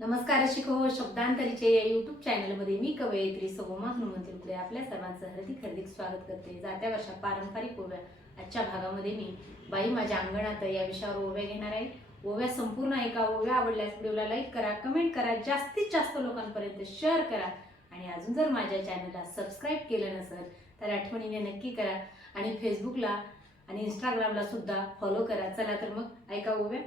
नमस्कार शिको शब्दांतरीचे या युट्यूब चॅनलमध्ये मी कवयित्री सोमा हनुमंत पुढे आपल्या सर्वांचं हार्दिक हार्दिक स्वागत करते. जात्या वर्षा पारंपरिक ओव्या. आजच्या भागामध्ये मी बाई माझ्या अंगणात या विषयावर ओव्या घेणार आहे. ओव्या संपूर्ण ऐका ओव्या आवडल्यास व्हिडिओला लाईक करा कमेंट करा जास्तीत जास्त लोकांपर्यंत शेअर करा. आणि अजून जर माझ्या चॅनलला सबस्क्राईब केलं नसेल तर आठवणीने नक्की करा. आणि फेसबुकला आणि इंस्टाग्रामला सुद्धा फॉलो करा. चला तर मग ऐका ओव्या.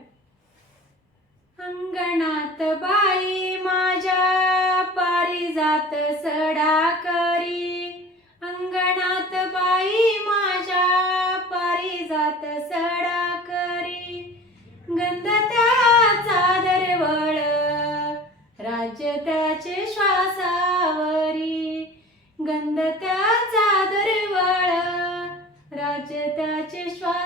अंगणात बाई माझ्या पारिजात सडा करी. अंगणात बाई माझ्या पारिजात सडा करी. गंध त्याचा दरवळ राज्य त्याचे श्वासावरी. गंध त्याचा दरवळ राज्य त्याचे श्वास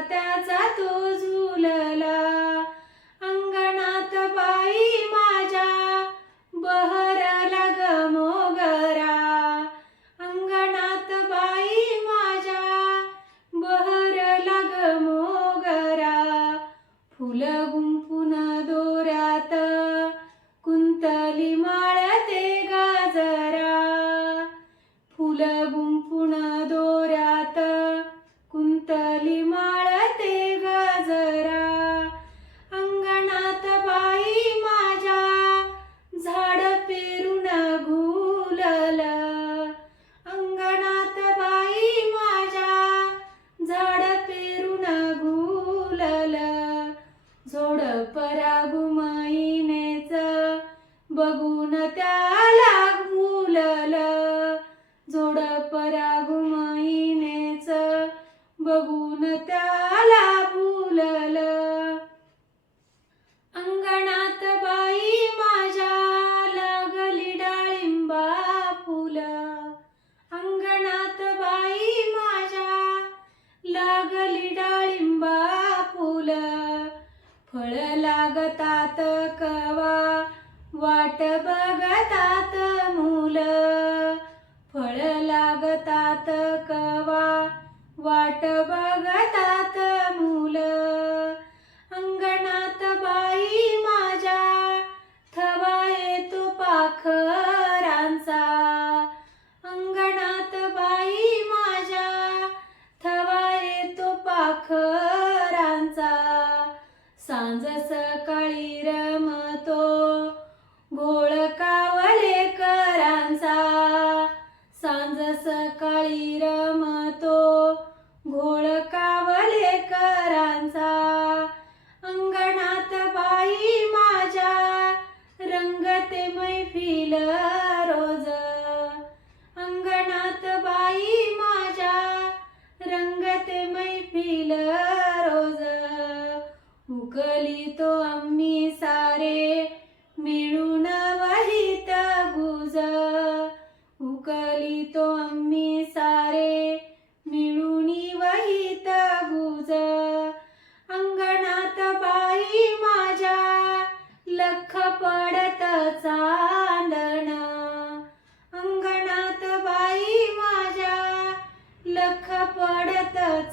त्याचा तो परागुमईनेच बघून त्याला मुलल. जोड परागुमईनेच बघून त्याला भुलल अंगणात बाई माझ्या लागली डाळिंबा फुल. अंगणात बाई माझ्या लागली डाळिंबा फुल. फळ बघतात कवा वाट बघतात मूल. फळ लागतात कवा वाट बघतात मूल. अंगणात बाई माझ्या थवा येतो पाखरांचा. अंगणात बाई माझ्या थवा येतो पाखरांचा. सांज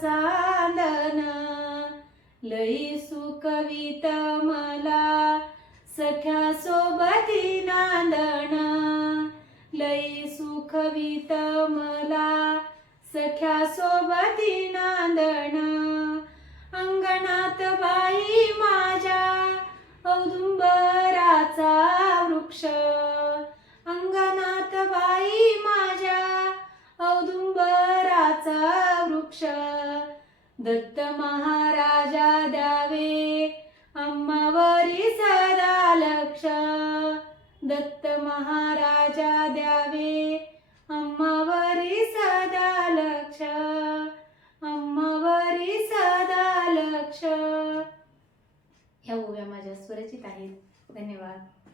चांदन. लई सुखवित मला सख्या सोबती नांदण. लई सुखवित मला सख्या सोबती नांदण. अंगणात बाई माझ्या औदुंबराचा वृक्ष. दत्त महाराजा द्यावे. अम्मावरी सदा लक्ष. दत्त महाराजा द्यावे. अम्मावरी सदा लक्ष. अम्मावरी सदा लक्ष. ह्या ओव्या माझ्या स्वरचित आहेत. धन्यवाद.